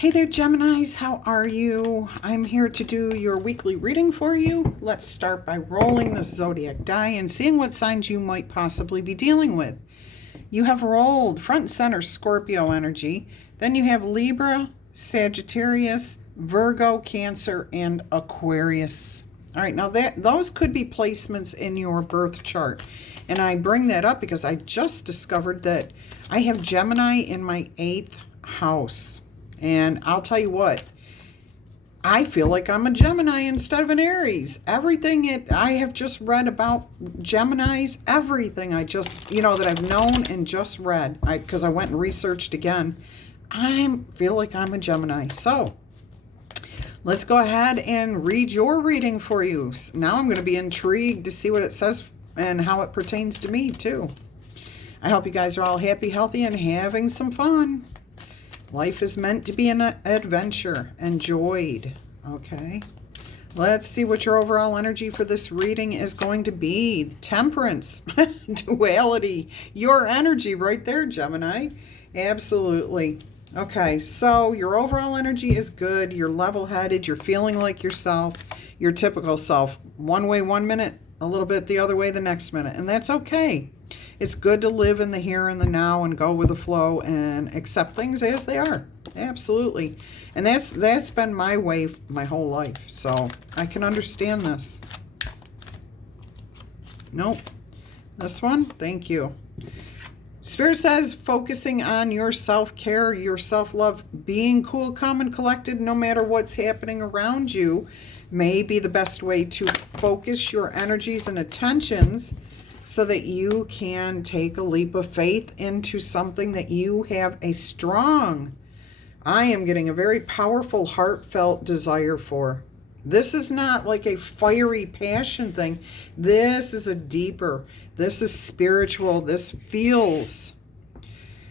Hey there, Geminis. How are you? I'm here to do your weekly reading for you. Let's start by rolling the zodiac die and seeing what signs you might possibly be dealing with. You have rolled front and center Scorpio energy. Then you have Libra, Sagittarius, Virgo, Cancer, and Aquarius. All right, now those could be placements in your birth chart. And I bring that up because I just discovered that I have Gemini in my 8th house. And I'll tell you what, I feel like I'm a Gemini instead of an Aries. Everything I have just read about Geminis, everything I just, that I've known and just read, because I went and researched again, I feel like I'm a Gemini. So let's go ahead and read your reading for you. Now I'm going to be intrigued to see what it says and how it pertains to me too. I hope you guys are all happy, healthy, and having some fun. Life is meant to be an adventure, enjoyed. Okay. Let's see what your overall energy for this reading is going to be. Temperance, duality, your energy right there, Gemini. Absolutely. Okay, so your overall energy is good. You're level-headed. You're feeling like yourself, your typical self. One way 1 minute, a little bit the other way the next minute. And that's okay. It's good to live in the here and the now and go with the flow and accept things as they are. Absolutely. And that's been my way my whole life. So I can understand this. Nope. This one, thank you. Spirit says focusing on your self-care, your self-love, being cool, calm, and collected no matter what's happening around you may be the best way to focus your energies and attentions so that you can take a leap of faith into something that you have a strong, I am getting a very powerful, heartfelt desire for. This is not like a fiery passion thing. This is a deeper, this is spiritual. This feels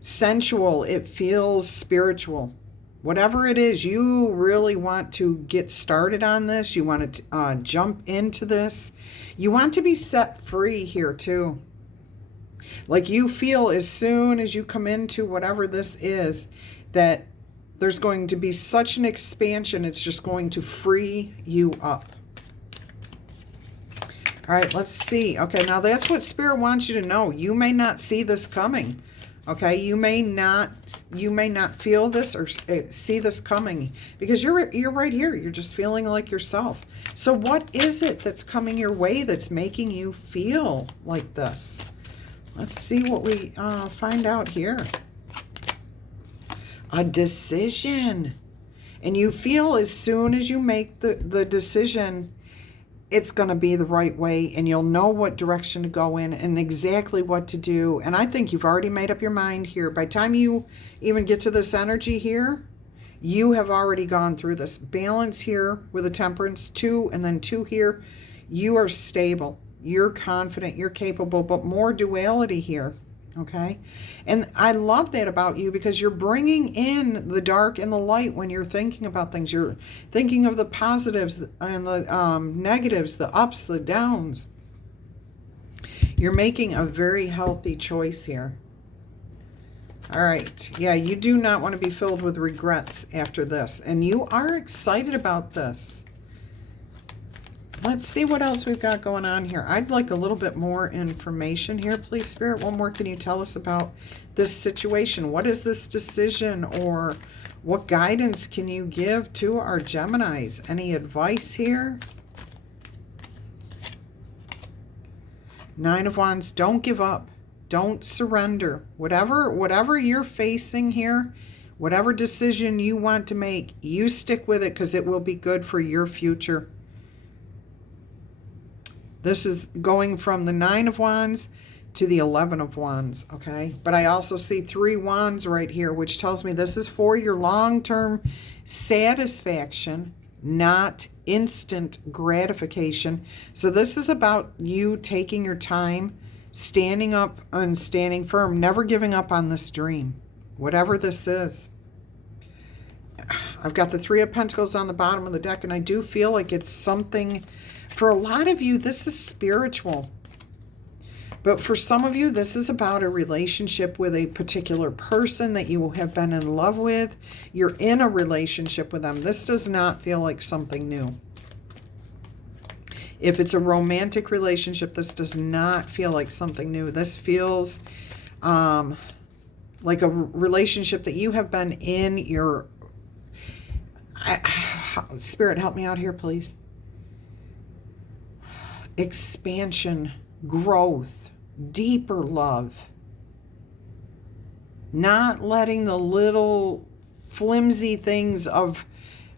sensual. It feels spiritual. Whatever it is, you really want to get started on this. You want to jump into this. You want to be set free here too. Like you feel as soon as you come into whatever this is, that there's going to be such an expansion. It's just going to free you up. All right, let's see. Okay, now that's what Spirit wants you to know. You may not see this coming. Okay, you may not feel this or see this coming because you're right here. You're just feeling like yourself. So what is it that's coming your way that's making you feel like this? Let's see what we find out here. A decision. And you feel as soon as you make the decision, it's going to be the right way and you'll know what direction to go in and exactly what to do. And I think you've already made up your mind here. By the time you even get to this energy here, you have already gone through this. Balance here with a temperance, 2 and then 2 here. You are stable. You're confident. You're capable, but more duality here. Okay. And I love that about you because you're bringing in the dark and the light when you're thinking about things. You're thinking of the positives and the negatives, the ups, the downs. You're making a very healthy choice here. All right. Yeah, you do not want to be filled with regrets after this. And you are excited about this. Let's see what else we've got going on here. I'd like a little bit more information here, please, Spirit. What more can you tell us about this situation? What is this decision, or what guidance can you give to our Geminis? Any advice here? 9 of Wands, don't give up. Don't surrender. Whatever you're facing here, whatever decision you want to make, you stick with it because it will be good for your future. This is going from the 9 of Wands to the 11 of Wands, okay? But I also see 3 Wands right here, which tells me this is for your long-term satisfaction, not instant gratification. So this is about you taking your time, standing up and standing firm, never giving up on this dream, whatever this is. I've got the 3 of Pentacles on the bottom of the deck, and I do feel like it's something. For a lot of you, this is spiritual. But for some of you, this is about a relationship with a particular person that you have been in love with. You're in a relationship with them. This does not feel like something new. If it's a romantic relationship, this does not feel like something new. This feels like a relationship that you have been in. Spirit, help me out here, please. Expansion, growth, deeper love. Not letting the little flimsy things of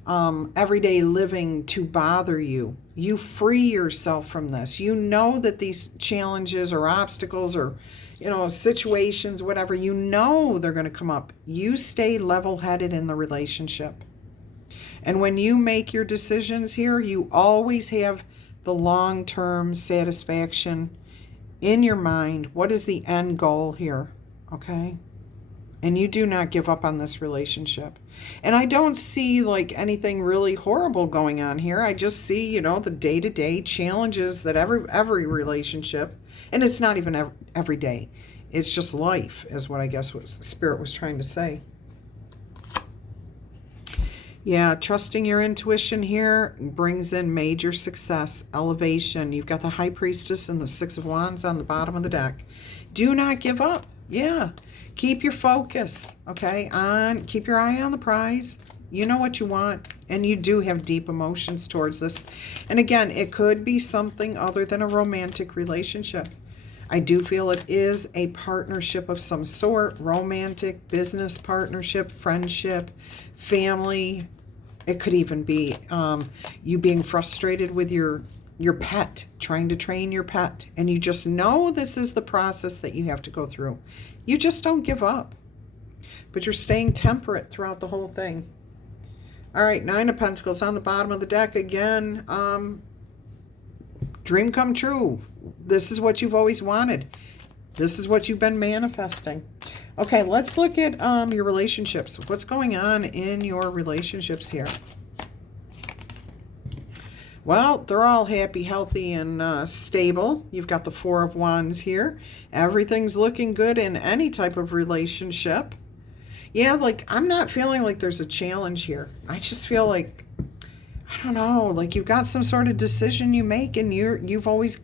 everyday living to bother you. You free yourself from this. You know that these challenges or obstacles or, situations, whatever, they're going to come up. You stay level-headed in the relationship. And when you make your decisions here, you always have the long-term satisfaction in your mind. What is the end goal here? Okay? And you do not give up on this relationship. And I don't see like anything really horrible going on here. I just see, the day-to-day challenges that every relationship, and it's not even every day. It's just life, is what I guess what Spirit was trying to say. Yeah, trusting your intuition here brings in major success, elevation. You've got the High Priestess and the Six of Wands on the bottom of the deck. Do not give up. Yeah. Keep your focus, okay? Keep your eye on the prize. You know what you want, and you do have deep emotions towards this. And again, it could be something other than a romantic relationship. I do feel it is a partnership of some sort, romantic, business partnership, friendship, family. It could even be you being frustrated with your pet, trying to train your pet, and you just know this is the process that you have to go through. You just don't give up, but you're staying temperate throughout the whole thing. All right, Nine of Pentacles on the bottom of the deck again. Dream come true. This is what you've always wanted. This is what you've been manifesting. Okay, let's look at your relationships. What's going on in your relationships here? Well, they're all happy, healthy, and stable. You've got the Four of Wands here. Everything's looking good in any type of relationship. Yeah, like I'm not feeling like there's a challenge here. I just feel like, I don't know, like you've got some sort of decision you make and you've always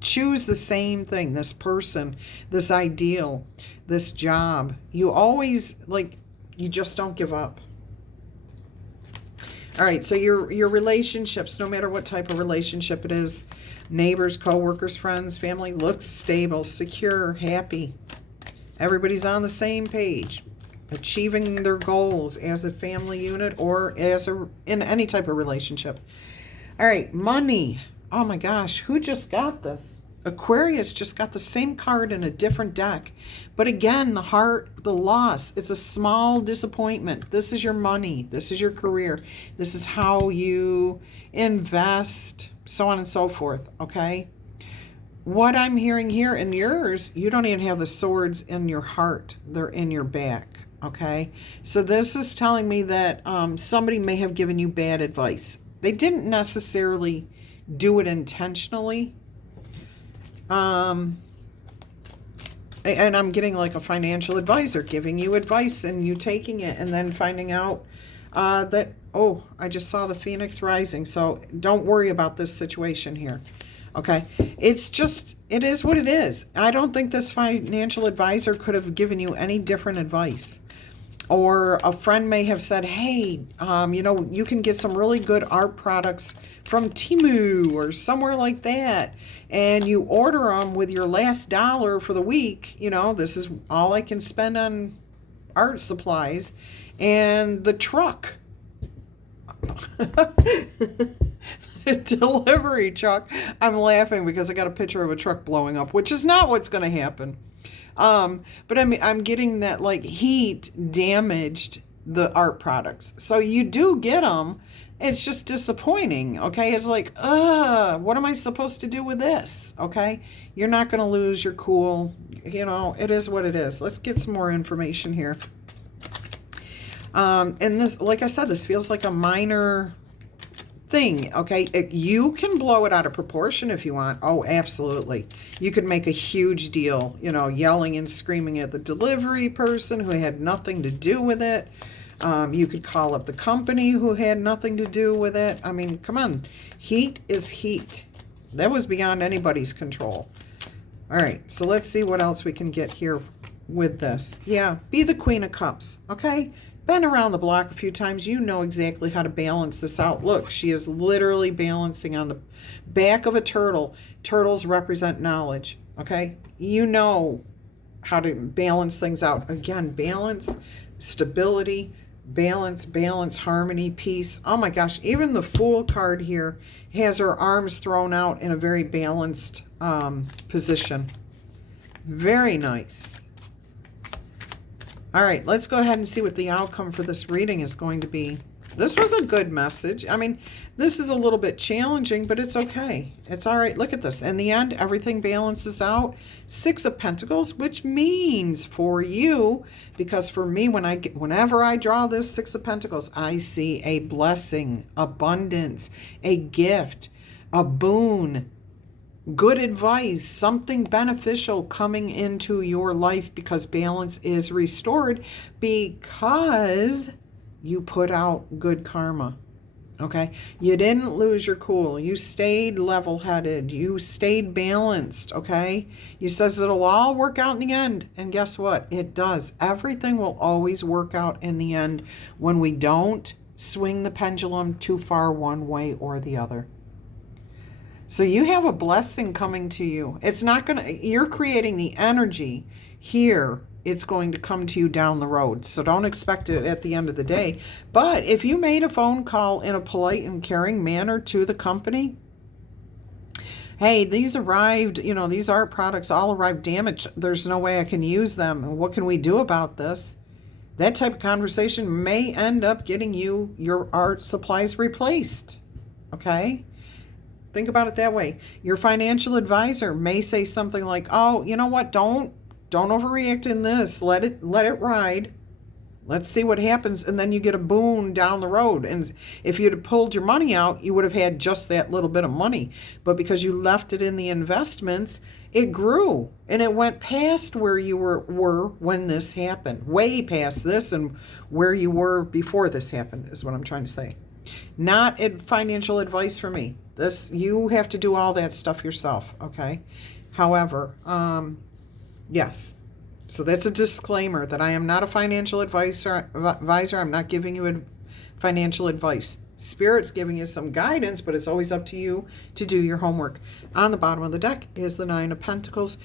choose the same thing, this person, this ideal, this job. You always, you just don't give up. All right, so your relationships, no matter what type of relationship it is, neighbors, co-workers, friends, family, looks stable, secure, happy. Everybody's on the same page, achieving their goals as a family unit or in any type of relationship. All right, money. Oh my gosh, who just got this? Aquarius just got the same card in a different deck. But again, the heart, the loss, it's a small disappointment. This is your money. This is your career. This is how you invest, so on and so forth, okay? What I'm hearing here in yours, you don't even have the swords in your heart. They're in your back, okay? So this is telling me that somebody may have given you bad advice. They didn't necessarily do it intentionally. And I'm getting like a financial advisor giving you advice and you taking it and then finding out that, oh, I just saw the Phoenix rising. So don't worry about this situation here. Okay. It's just, it is what it is. I don't think this financial advisor could have given you any different advice. Or a friend may have said, hey, you can get some really good art products from Temu or somewhere like that. And you order them with your last dollar for the week. This is all I can spend on art supplies. And the truck, delivery truck, I'm laughing because I got a picture of a truck blowing up, which is not what's going to happen. But I'm getting that heat damaged the art products. So you do get them. It's just disappointing. Okay. It's what am I supposed to do with this? Okay. You're not going to lose your cool. It is what it is. Let's get some more information here. And this, like I said, this feels like a minor thing, okay? You can blow it out of proportion if you want. Oh, absolutely. You could make a huge deal, you know, yelling and screaming at the delivery person who had nothing to do with it. You could call up the company who had nothing to do with it. I mean, come on. Heat is heat. That was beyond anybody's control. All right, so let's see what else we can get here with this. Yeah, be the Queen of Cups, okay? Been around the block a few times. You know exactly how to balance this out. Look, she is literally balancing on the back of a turtle. Turtles represent knowledge, okay? You know how to balance things out. Again, balance, stability, balance, harmony, peace. Oh my gosh, even the Fool card here has her arms thrown out in a very balanced position. Very nice. All right, let's go ahead and see what the outcome for this reading is going to be. This was a good message. I mean, this is a little bit challenging, but it's okay. It's all right. Look at this. In the end, everything balances out. 6 of Pentacles, which means for you, because for me, whenever I draw this 6 of Pentacles, I see a blessing, abundance, a gift, a boon, good advice, something beneficial coming into your life because balance is restored because you put out good karma. Okay? You didn't lose your cool. You stayed level-headed. You stayed balanced. Okay? You says it'll all work out in the end. And guess what? It does. Everything will always work out in the end when we don't swing the pendulum too far one way or the other. So you have a blessing coming to you. It's not going to, you're creating the energy here. It's going to come to you down the road. So don't expect it at the end of the day. But if you made a phone call in a polite and caring manner to the company, hey, these arrived, you know, these art products all arrived damaged. There's no way I can use them. And what can we do about this? That type of conversation may end up getting you your art supplies replaced. Okay? Think about it that way. Your financial advisor may say something like, oh, you know what? Don't overreact in this. Let it ride. Let's see what happens. And then you get a boon down the road. And if you'd have pulled your money out, you would have had just that little bit of money. But because you left it in the investments, it grew. And it went past where you were when this happened. Way past this and where you were before this happened is what I'm trying to say. Not financial advice for me. This, you have to do all that stuff yourself, okay? However, yes. So that's a disclaimer that I am not a financial advisor. I'm not giving you financial advice. Spirit's giving you some guidance, but it's always up to you to do your homework. On the bottom of the deck is the 9 of Pentacles.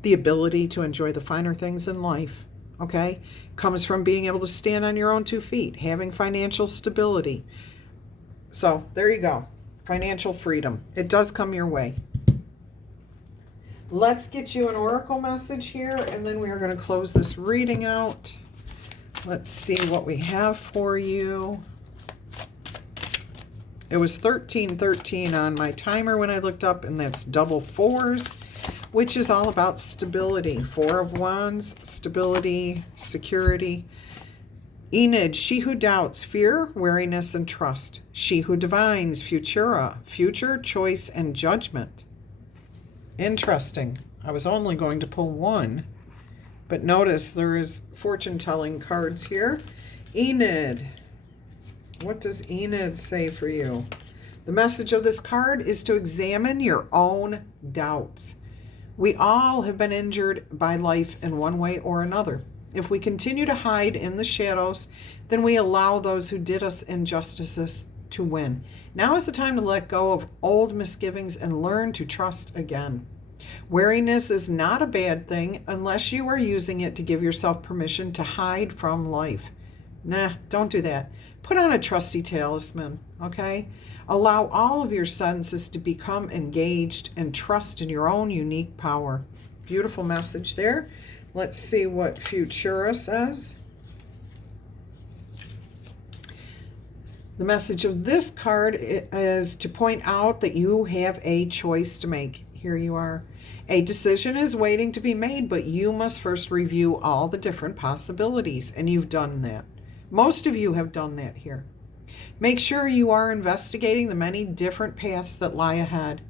The ability to enjoy the finer things in life, okay? Comes from being able to stand on your own 2 feet, having financial stability. So there you go. Financial freedom. It does come your way. Let's get you an oracle message here, and then we are going to close this reading out. Let's see what we have for you. It was 1313 on my timer when I looked up, and that's double 4s, which is all about stability. 4 of Wands, stability, security. Enid, she who doubts, fear, wariness, and trust. She who divines, Futura, future, choice, and judgment. Interesting. I was only going to pull 1, but notice there is fortune-telling cards here. Enid. What does Enid say for you? The message of this card is to examine your own doubts. We all have been injured by life in one way or another. If we continue to hide in the shadows, then we allow those who did us injustices to win. Now is the time to let go of old misgivings and learn to trust again. Wariness is not a bad thing unless you are using it to give yourself permission to hide from life. Nah, don't do that. Put on a trusty talisman, okay? Allow all of your senses to become engaged and trust in your own unique power. Beautiful message there. Let's see what Futura says. The message of this card is to point out that you have a choice to make. Here you are. A decision is waiting to be made, but you must first review all the different possibilities, and you've done that. Most of you have done that here. Make sure you are investigating the many different paths that lie ahead.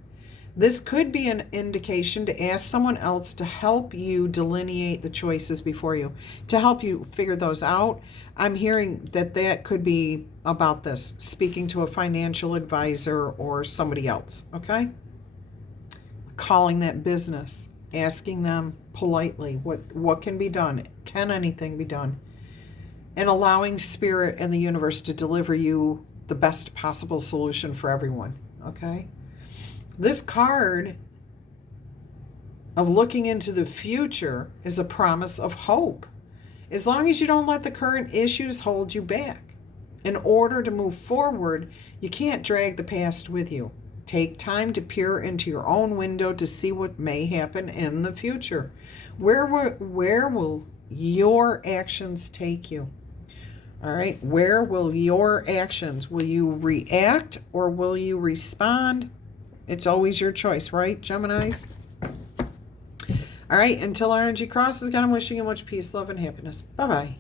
This could be an indication to ask someone else to help you delineate the choices before you, to help you figure those out. I'm hearing that could be about this, speaking to a financial advisor or somebody else, okay? Calling that business, asking them politely what can be done, can anything be done? And allowing Spirit and the universe to deliver you the best possible solution for everyone, okay? This card of looking into the future is a promise of hope. As long as you don't let the current issues hold you back. In order to move forward, you can't drag the past with you. Take time to peer into your own window to see what may happen in the future. Where will your actions take you? All right, where will your actions? Will you react or will you respond? It's always your choice, right, Geminis? All right, until our energy crosses, God, I'm wishing you much peace, love, and happiness. Bye-bye.